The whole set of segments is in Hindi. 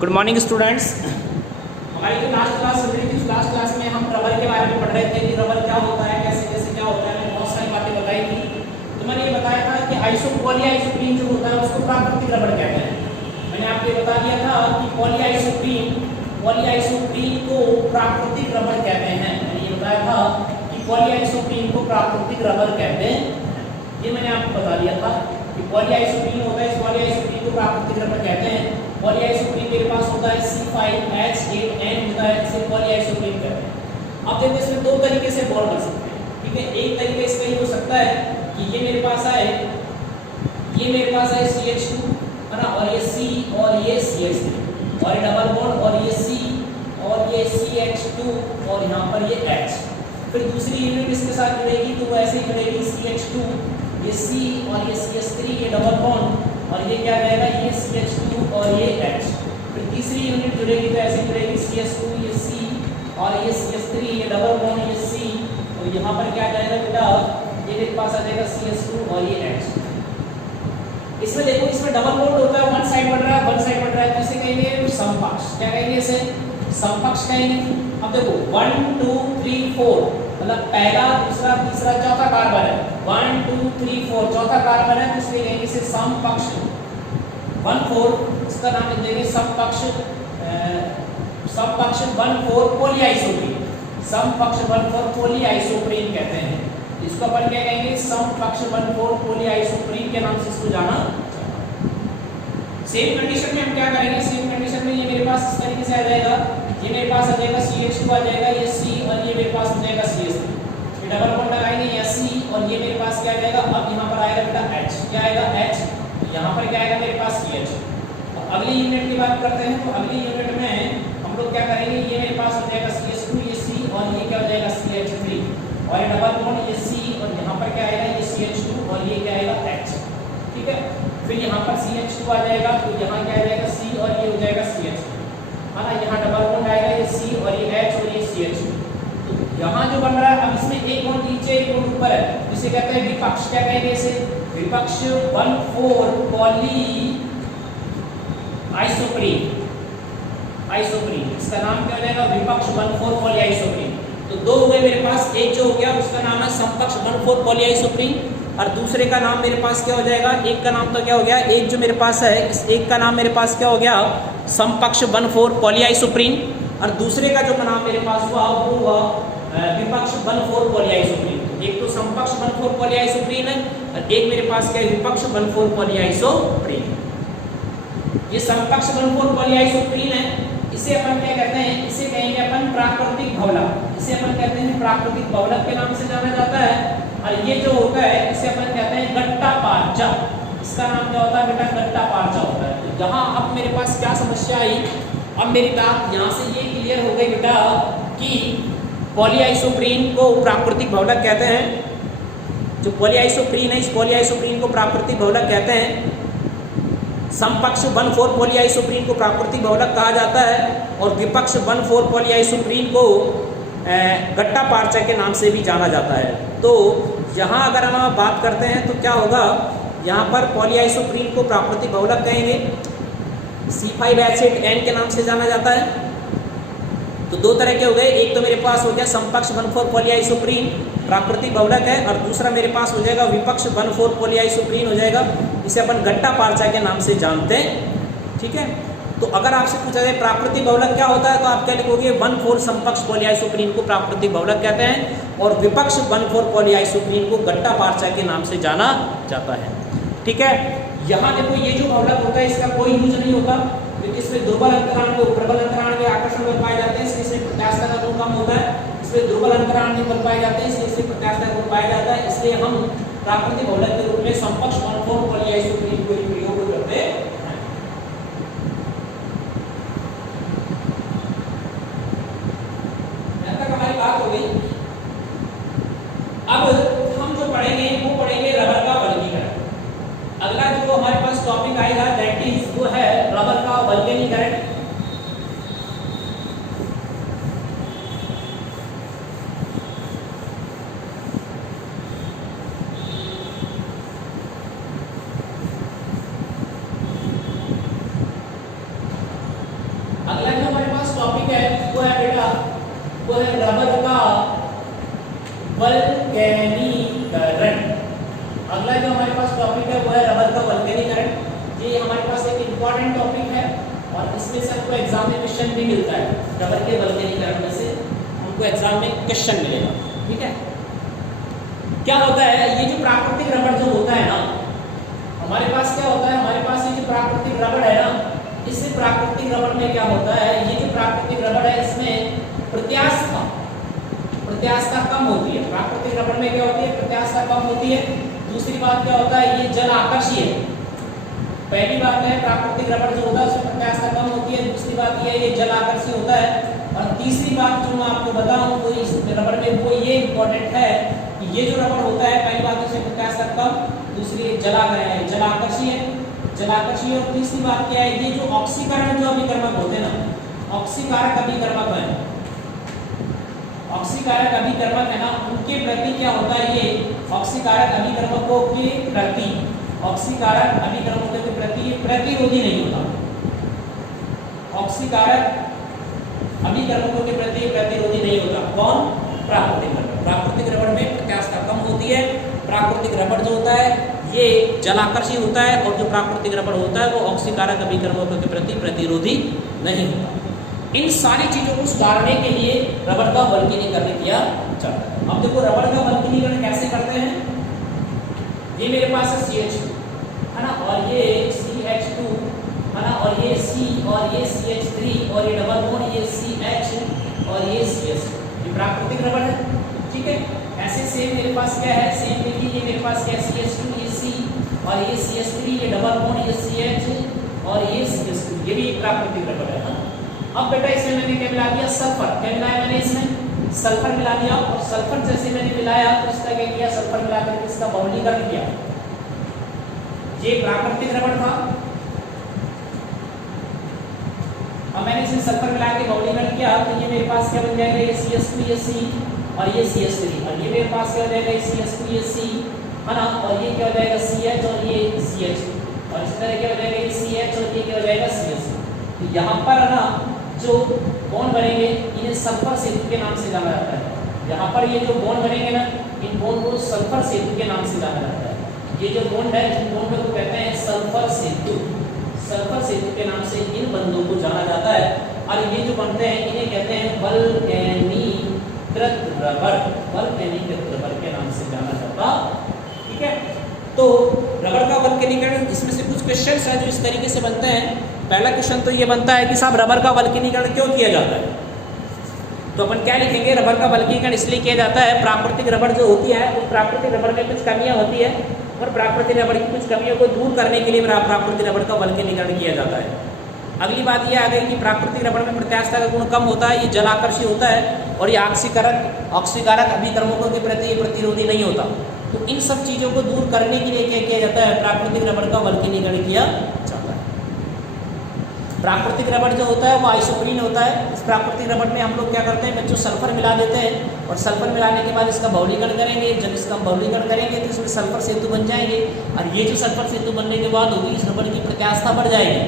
Good morning students. हमारी जो लास्ट क्लास चल रही थी, लास्ट क्लास में हम रबर के बारे में पढ़ रहे थे कि रबर क्या होता है, कैसे कैसे क्या होता है। मैंने बहुत सारी बातें बताई थी। तो मैंने ये बताया था कि पॉलीआइसोप्रीन जो होता है उसको प्राकृतिक रबर कहते हैं। मैंने आपको ये बता दिया था कि पॉलीआइसोप्रीन को प्राकृतिक रबर कहते हैं। मैंने ये बताया था कि पॉलीआइसोप्रीन को प्राकृतिक रबर कहते हैं। ये मैंने आपको बता दिया था कि पॉलीआइसोप्रीन होता है, इस पॉलीआइसोप्रीन को प्राकृतिक रबर कहते हैं। पॉलीआइसोप्रीन मेरे पास होता है C5H8N होता है, इसे पॉलीआइसोप्रीन कहते हैं। अब देखो इसमें दो तरीके से बॉन्ड बन सकते हैं, ठीक है। एक तरीका इसका ये हो सकता है कि ये मेरे पास आए CH2 है ना, और ये C और ये CH3 और ये डबल बॉन्ड और ये C और ये CH2 और यहाँ पर ये H। फिर दूसरी यूनिट इसके साथ जुड़ेगी तो वो ऐसे ही जुड़ेगी CH2, ये C और ये CH3, ये डबल बॉन्ड और ये क्या रहेगा, ये CH2 और ये H। फिर तीसरी यूनिट जुड़ेगी तो ऐसे जुड़ेगी CH2, ये C और ये CH3, ये डबल बॉन्ड ये C और यहाँ पर क्या जाएगा बेटा, ये मेरे पास आ जाएगा CH2 और ये H। इसमें देखो, इसमें डबल बॉन्ड होता है, वन साइड बढ़ रहा है तो इसे कहेंगे समपक्ष। क्या कहेंगे इसे? समपक्ष कहेंगे। अब देखो 1 2 3 4 मतलब पहला दूसरा तीसरा चौथा कार्बन है, 1 2 3 4 चौथा कार्बन है, तो इसलिए कहेंगे इसे समपक्ष। 1 4 इसका नाम लिख देंगे समपक्ष 1 4 पॉलीआइसोप्रीन। समपक्ष 1 4 पॉलीआइसोप्रीन कहते हैं। इसको अपन क्या कहेंगे? समपक्ष 1 4 पॉलीआइसोप्रीन के नाम से इसको जाना। सेम कंडीशन में हम क्या करेंगे? सेम कंडीशन में ये मेरे पास इस तरीके से आ जाएगा, ये मेरे पास आ जाएगा CH2 आ जाएगा, ये C और ये मेरे पास हो जाएगा CH3। ये डबल बॉन्ड लगाएंगे या C और ये मेरे पास क्या आ जाएगा, अब यहाँ पर आएगा बेटा H। क्या आएगा? H। यहाँ पर क्या आएगा मेरे पास CH। तो अगली यूनिट की बात करते हैं, तो अगली यूनिट में हम लोग क्या करेंगे, ये मेरे पास हो जाएगा CH2, ये C और ये क्या हो जाएगा CH3 और ये डबल बॉन्ड ये C और यहाँ पर क्या आएगा, ये CH2 और ये क्या आएगा H, ठीक है। फिर यहाँ पर CH2 आ जाएगा तो यहाँ क्या आ जाएगा C और ये हो जाएगा CH, है ना। यहाँ डबल बॉन्ड आएगा, ये C और ये H और ये CH। तो यहाँ जो बन रहा है, अब इसमें एक बॉन्ड नीचे एक बॉन्ड ऊपर है, इसे कहते हैं विपक्ष। क्या कहेंगे इसे? विपक्ष 1 4 पॉलीआइसोप्रीन। इसका नाम क्या हो जाएगा? विपक्ष 1 4 पॉलीआइसोप्रीन। तो दो हो गए मेरे पास, एक जो हो गया उसका नाम है समपक्ष 1 4 पॉलीआइसोप्रीन और दूसरे का नाम मेरे पास क्या हो जाएगा, एक का नाम तो क्या हो गया, एक जो मेरे पास है इस एक का नाम मेरे पास क्या हो गया, समपक्ष 1 4 पॉलीआइसोप्रीन और दूसरे का जो नाम मेरे पास हुआ वो हुआ विपक्ष 1 4 पॉलीआइसोप्रीन। एक तो समपक्ष 1 4 पॉलीआइसोप्रीन है और एक मेरे पास क्या है, विपक्ष 1 4 पॉलीआइसोप्रीन। ये समपक्ष 1 4 पॉलीआइसोप्रीन है, इसे अपन क्या कहते हैं, इसे कहेंगे अपन प्राकृतिक बहुलक। इसे अपन कहते हैं प्राकृतिक बहुलक के नाम से जाना जाता है। और ये जो होता है इसे अपन कहते हैं गट्टा पारचा। इसका नाम क्या होता है बेटा? गट्टा पारचा होता है। तो यहाँ अब मेरे पास क्या समस्या आई, अब मेरी बात यहाँ से ये क्लियर हो गई बेटा कि पॉलीआइसोप्रीन को प्राकृतिक बहुलक कहते हैं। जो पॉलीआइसोप्रीन है, इस पॉलीआइसोप्रीन को प्राकृतिक बहुलक कहते हैं। समपक्ष 1 4 पॉलीआइसोप्रीन को प्राकृतिक बहुलक कहा जाता है और विपक्ष 1 4 पॉलीआइसोप्रीन को गट्टा पारचा के नाम से भी जाना जाता है। तो यहाँ अगर हम बात करते हैं तो क्या होगा, यहाँ पर पॉलीआइसोप्रीन को प्राकृतिक बहुलक कहेंगे, C5H8N के नाम से जाना जाता है। तो दो तरह के हो गए, एक तो मेरे पास हो गया समपक्ष 1 4 पॉलीआइसोप्रीन प्राकृतिक बहुलक है और दूसरा मेरे पास हो जाएगा विपक्ष 1 4 पॉलीआइसोप्रीन हो जाएगा, इसे अपन गट्टा पारचा के नाम से जानते हैं, ठीक है। तो अगर आपसे पूछा जाए प्राकृतिक बहुलक क्या होता है तो आप क्या लिखोगे, 1 4 समपक्ष पॉलीआइसोप्रीन को प्राकृतिक बहुलक कहते हैं और विपक्ष 1 4 पॉलीआइसोप्रीन को गट्टा पारचा के नाम से जाना जाता है, ठीक है। यहाँ देखो ये जो बहुलक होता है इसका कोई यूज नहीं होता क्योंकि इसमें दुर्बल अंतराल में प्रबल अंतराल में आकर्षण बल पाए जाते हैं, इसलिए प्रत्यास्थता का गुण कम होता है। इसमें दुर्बल अंतराल में बल पाए जाते हैं, इसलिए प्रत्यास्थता का गुण पाया जाता है। इसलिए हम प्राकृतिक बहुलक के रूप में समपक्ष 1 4 पॉलीआइसोप्रीन को प्रयोग करते हैं। हमारी बात हो गई। अब हम जो पढ़ेंगे वो पढ़ेंगे रबर का वर्गीकरण। अगला जो हमारे पास टॉपिक आएगा दैट इज वो है रबर का वर्गीकरण। वो है रबर का वल्केनीकरण। अगला जो हमारे पास टॉपिक है वो है रबर का वल्केनीकरण। ये हमारे पास एक इम्पॉर्टेंट टॉपिक है और इसमें से हमको एग्जाम में क्वेश्चन भी मिलता है। रबर के वल्केनीकरण में से हमको एग्जाम में क्वेश्चन मिलेगा। ठीक है, क्या होता है ये जो प्राकृतिक रबर जो होता है ना, हमारे पास क्या होता है, हमारे पास ये जो प्राकृतिक रबर है ना, इस प्राकृतिक रबर में क्या होता है, ये जो प्राकृतिक रबर है इसमें प्रत्यास्थता कम होती है। प्राकृतिक रबर में क्या होती है, प्रत्यास्थता कम होती है। दूसरी बात क्या होता है, ये जल आकर्षीय है। पहली बात है प्राकृतिक रबर जो होता है उसमें प्रत्यास्थता कम होती है। दूसरी बात ये है ये जल आकर्षीय होता है। और तीसरी बात जो मैं आपको बताऊं वो इस रबर में वो ये इम्पोर्टेंट है कि ये जो रबर होता है पहली बात उसमें प्रत्यास्थता कम, दूसरी जल आकर्षीय और तीसरी बात क्या है, ये जो ऑक्सीकरण जो अभिकर्मक होते हैं ना, ऑक्सीकारक अभिकर्मक है, ऑक्सीकारक अभिकर्मक है ना, उनके प्रति क्या होता है, ये ऑक्सीकारक अभिकर्मकों के प्रति ऑक्सीकारक अभिकर्मकों के प्रति ये प्रतिरोधी नहीं होता। ऑक्सीकारक अभिकर्मकों के प्रति प्रतिरोधी नहीं होता। कौन? प्राकृतिक रबर। प्राकृतिक रबर में प्रत्यास्थता कम होती है। प्राकृतिक रबर जो होता है ये जलाकर्षी होता है और जो प्राकृतिक रबर होता है वो ऑक्सीकारक अभिकर्मकों के प्रति प्रतिरोधी नहीं होता। इन सारी चीजों को सुधारने के लिए रबर का वल्कनीकरण किया जाता है। अब देखो रबर का वल्कनीकरण कैसे करते हैं। ये मेरे पास है CH2 है ना, और ये CH2 है ना, और ये C और ये CH3 और ये डबल बॉन्ड ये CH और ये CS, ये प्राकृतिक रबर है। ठीक है, ऐसे सेम मेरे पास क्या है, सेम देखिए ये मेरे पास क्या है CH2 ये C और ये CH3 ये डबल बॉन्ड ये CH और ये CH2, ये भी एक प्राकृतिक रबर है। अब बेटा इसमें मैंने क्या मिला दिया, सल्फर। क्या मिलाया मैंने इसमें, सल्फर मिला दिया। और सल्फर जैसे मैंने मिलाया तो इसका क्या किया, सल्फर मिलाकर इसका बहुलीकरण किया। ये प्राकृतिक रबर था, अब मैंने इसमें सल्फर मिला के बहुलीकरण किया तो ये मेरे पास क्या बन जाएगा, ये CH2 ये C और ये CH3 और ये मेरे पास क्या हो जाएगा, ये CH2 ये C है ना, और ये क्या हो जाएगा CH और ये CH और इस तरह क्या हो जाएगा ये CH और ये क्या हो जाएगा CH। तो यहाँ पर है ना जो बॉन्ड बनेंगे इन्हें सल्फर सेतु के नाम से जाना जाता है। यहाँ पर ये जो बॉन्ड बनेंगे ना, इन बॉन्ड को सल्फर सेतु के नाम से जाना जाता है। ये जो बॉन्ड है इन बॉन्ड को कहते हैं सल्फर सेतु। सल्फर सेतु के नाम से इन बंधों को जाना जाता है। और ये जो बनते हैं इन्हें कहते हैं वल्केनीकृत रबर, वल्केनीकृत रबर के नाम से जाना जाता। ठीक है, तो रबर का वल्केनीकरण, इसमें से कुछ क्वेश्चंस हैं जो इस तरीके से बनते हैं। पहला क्वेश्चन तो ये बनता है कि साहब रबर का वल्कनीकरण क्यों किया जाता है। तो अपन क्या लिखेंगे, रबर का वल्कनीकरण इसलिए किया जाता है, प्राकृतिक रबर जो होती है वो प्राकृतिक रबर में कुछ कमियां होती है और प्राकृतिक रबर की कुछ कमियों को दूर करने के लिए प्राकृतिक रबर का वल्कनीकरण किया जाता है। अगली बात यह आ गई कि प्राकृतिक रबर में प्रत्यास्थता का गुण कम होता है, ये जलाकर्षी होता है और ये ऑक्सीकारक अभिकर्मकों के प्रति प्रतिरोधी नहीं होता। तो इन सब चीज़ों को दूर करने के लिए क्या किया जाता है, प्राकृतिक रबर का वल्कनीकरण किया जाता है। प्राकृतिक रबर जो होता है वो आइसोप्रीन होता है। इस प्राकृतिक रबर में हम लोग क्या करते हैं बच्चों, सल्फर मिला देते हैं और सल्फर मिलाने के बाद इसका बहुलीकरण करेंगे। जब इसका बहुलीकरण करेंगे तो इसमें सल्फर सेतु बन जाएंगे और ये जो सल्फर सेतु बनने के बाद होगी इस रबर की प्रत्यास्थता बढ़ जाएगी।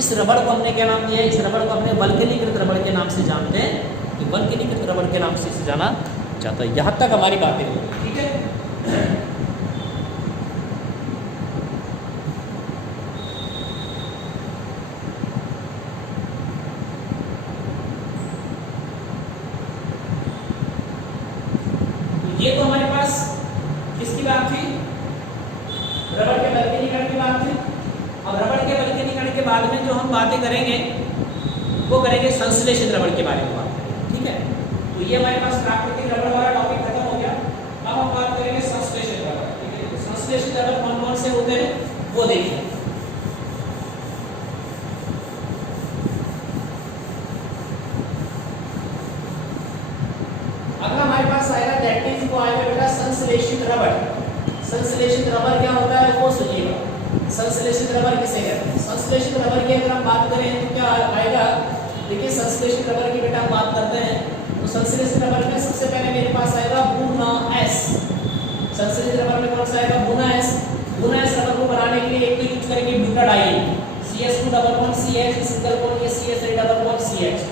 इस रबर को हमने क्या नाम दिया है, इस रबर को हमने वल्कनीकृत रबर के नाम से जानते हैं कि वल्कनीकृत रबर के नाम से इसे जाना जाता है। यहाँ तक हमारी बातें होगी। ठीक है, ये तो हमारे पास किसकी बात थी, रबर के वल्कनीकरण की बात थी। अब रबर के वल्कनीकरण के बाद में जो हम बातें करेंगे वो करेंगे संश्लेषित रबर के बारे में बात करेंगे। ठीक है, तो ये हमारे पास प्राकृतिक रबर वाला टॉपिक खत्म हो गया। अब हम बात करेंगे संश्लेषित रबर। ठीक है, तो संश्लेषित रबर कौन कौन से होते हैं वो देखिए। अगला हमारे पास आएगा दैट इज वो आएगा बेटा संश्लेषित रबर। संश्लेषित रबर क्या होता है वो सुनिएगा। संश्लेषित रबर किसे कहते हैं, संश्लेषित रबर की अगर हम बात करें तो क्या आएगा, देखिए संश्लेषित रबर की बेटा हम बात करते हैं तो संश्लेषित रबर में सबसे पहले मेरे पास आएगा बुना एस। संश्लेषित रबर में कौन सा आएगा, बुना एस। बुना एस रबर को बनाने के लिए एक तो यूज करेंगे butadiene, CH2 double bond CH single bond ये CH3 डबल बॉन्ड CH,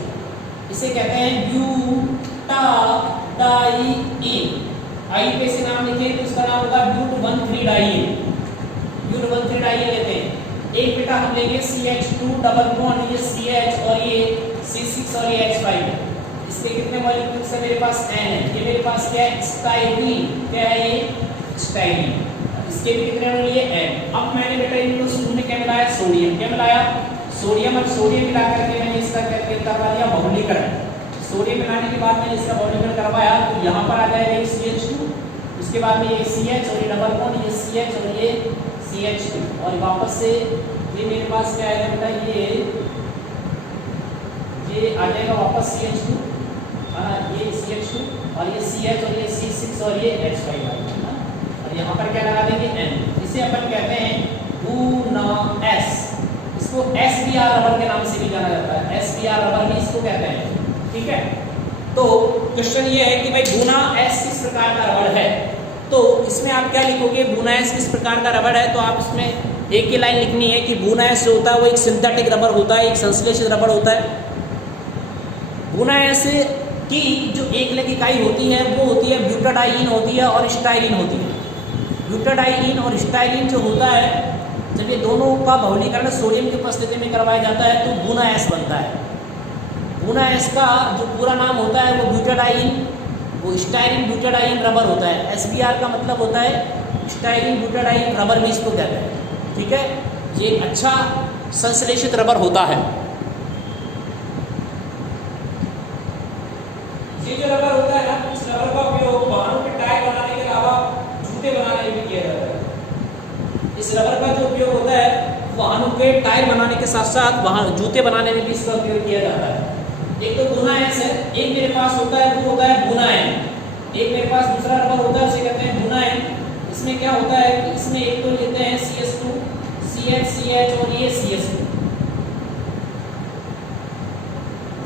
इसे कहते हैं ब्यूटाडाइन। टा डाइईन। आई पे से नाम लिखे तो इसका नाम होगा ब्यूट 13 डाइईन। ब्यूट 13 डाइईन लेते हैं। एक बेटा हम लेंगे CH2 डबल बॉन्ड, ये CH और ये C6 और ये H5 है। इसके कितने मॉलिक्यूल्स है मेरे पास N है। ये मेरे पास क्या है, स्टाइलीन। क्या है ये, स्टाइलीन। इसके भी कितने अणु लिए N। अब मैंने बेटा इनको शुरू में क्या मिलाया, सोडियम। क्या मिलाया, सोडियम। और सोडियम मिला करके मैंने इसका क्या करवा दिया, बहुलीकरण। सोडियम मिलाने के बाद मैंने इसका बहुलीकरण करवाया तो यहाँ पर आ जाएगा ये CH2, उसके बाद में ये CH और ये डबल बॉन्ड, ये CH और ये CH2, और वापस से ये मेरे पास क्या आएगा बेटा, ये आ जाएगा वापस CH2, है ना, ये CH2 और ये CH और ये C6 और ये H5 आएगा। और यहाँ पर क्या लगा देंगे N। इसे अपन कहते हैं गुना S। इसको SBr रबर के नाम से भी जाना जाता है, SBr रबर भी इसको कहते हैं। ठीक है, तो क्वेश्चन ये है कि भाई गुना S किस प्रकार का रबड़ है। तो इसमें आप क्या लिखोगे, गुना S किस प्रकार का रबड़ है, तो आप इसमें एक ही लाइन लिखनी है कि गुना S जो होता है वो एक सिंथेटिक रबड़ होता है, एक संश्लेषित रबड़ होता है। गुना S की जो एकलक इकाई होती है वो होती है ब्यूटाडाइईन होती है और स्टाइलिन होती है। ब्यूटाडाइईन और स्टाइलिन जो होता है, जब ये दोनों का बहुलीकरण सोडियम की उपस्थिति में करवाया जाता है तो गुना S बनता है। गुना S का जो पूरा नाम होता है वो ब्यूटाडाइईन, वो स्टाइलिन ब्यूटाडाइईन रबर होता है। SBr का मतलब होता है स्टाइलिन ब्यूटाडाइईन रबर भी इसको कहते हैं। ठीक है, ये अच्छा संश्लेषित रबर होता है। ये जो रबर होता है ना, इस रबर का उपयोग वाहनों के टायर बनाने के अलावा जूते बनाने में भी किया जाता है। इस रबर का जो उपयोग होता है वाहनों के टायर बनाने के साथ साथ वाहन जूते बनाने में भी इसका उपयोग किया जाता है। एक तो गुना S है, एक मेरे पास होता है वो होता है गुना N। एक मेरे पास दूसरा रबर होता है उसे कहते हैं गुना N। इसमें क्या होता है कि इसमें एक तो लेते हैं CS2, CH, CH और ये CS2,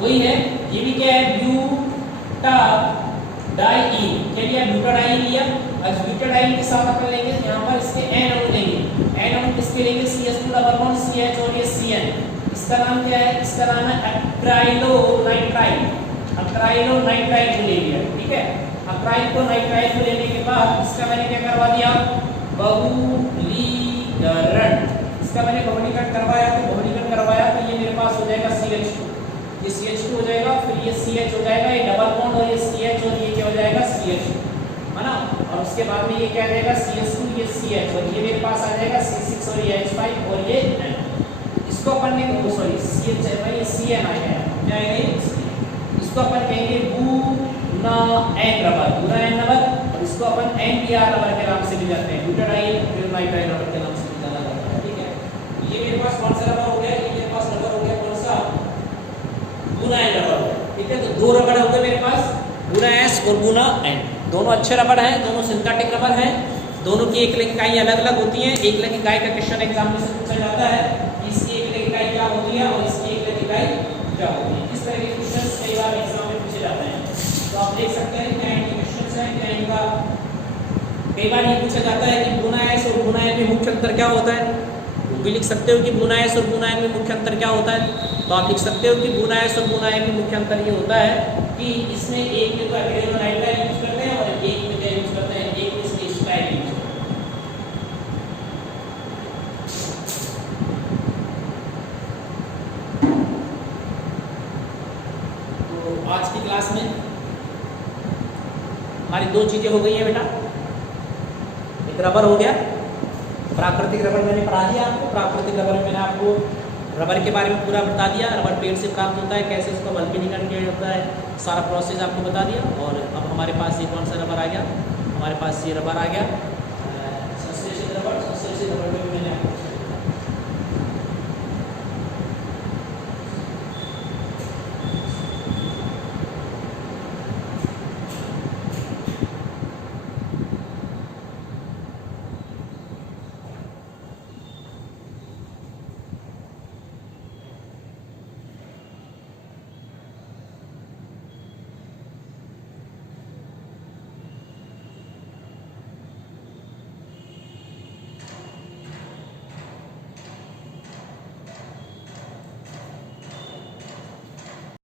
वही है। ये भी क्या है, ब्यूटाडाइईन। क्या लिया, ब्यूटाडाइईन लिया। अब ब्यूटाडाइईन के साथ अपन लेंगे यहाँ पर इसके N अणु लेंगे। N अणु किसके लेंगे, CS2 डबल बॉन्ड CH और ये CN। इसका नाम क्या है, इसका नाम है एक्राइलोनाइट्राइल। एक्राइलोनाइट्राइल को ले लिया। ठीक है, एक्राइल को नाइट्राइल को लेने के बाद इसका मैंने क्या करवा दिया, बहुलीकरण। इसका मैंने बहुलीकरण करवाया तो ये मेरे पास हो जाएगा CH2, ये CH2 हो जाएगा, फिर ये CH हो जाएगा, ये डबल बॉन्ड और ये CH और ये क्या हो जाएगा CH2, है ना। और उसके बाद में ये क्या आ जाएगा CS2, ये CH और ये मेरे पास आ जाएगा C6 और ये H5 और ये N। इसको अपन ने सॉरी CH है भाई, CN आएगा, क्या आएगा, इसको अपन कहेंगे गुना N रबर, गुना N रबर। और इसको अपन NBr रबर के नाम से भी जानते हैं, ब्यूटाडाइईन नाइट्राइल रबर के नाम से भी जाना जाता है। ठीक है, ये मेरे पास कौन सा रबर हो गया, ये मेरे पास रबर हो गया कौन सा, गुना N रबर। ठीक है, तो दो रबर हो गए मेरे पास, गुना S और गुना N। दोनों अच्छे रबर हैं, दोनों सिंथेटिक रबर हैं, दोनों की एकलक इकाई अलग अलग होती है। एकलक इकाई का क्वेश्चन एग्जाम में से पूछा जाता है, इसकी एकलक इकाई क्या होती है और इसकी एकलक इकाई क्या होती है। इस तरह के क्वेश्चन कई बार एग्जाम में पूछे जाते हैं। तो आप देख सकते हैं क्या इनके क्वेश्चन हैं, क्या इनका कई बार ये पूछा जाता है कि गुना S और गुना N में मुख्य अंतर क्या होता है। वो भी लिख सकते हो कि गुना S और गुना N में मुख्य अंतर क्या होता है। तो आप लिख सकते हो कि गुना S और गुना N में मुख्य अंतर ये होता है कि इसमें एक में तो एक्रेलोनाइट्राइल यूज करते हैं और एक में क्या यूज करते हैं, एक में इसमें स्टाइल यूज करते हैं। तो आज की क्लास में हमारी दो चीजें हो गई हैं बेटा, एक रबर हो गया, प्राकृतिक रबर मैंने पढ़ा दिया आपको। प्राकृतिक रबर में मैंने आपको रबर के बारे में पूरा बता दिया, रबर पेड़ से प्राप्त होता है, कैसे उसका वल्कनीकरण किया जाता है, सारा प्रोसेस आपको बता दिया। और अब हमारे पास ये कौन सा रबर आ गया, हमारे पास ये रबर आ गया।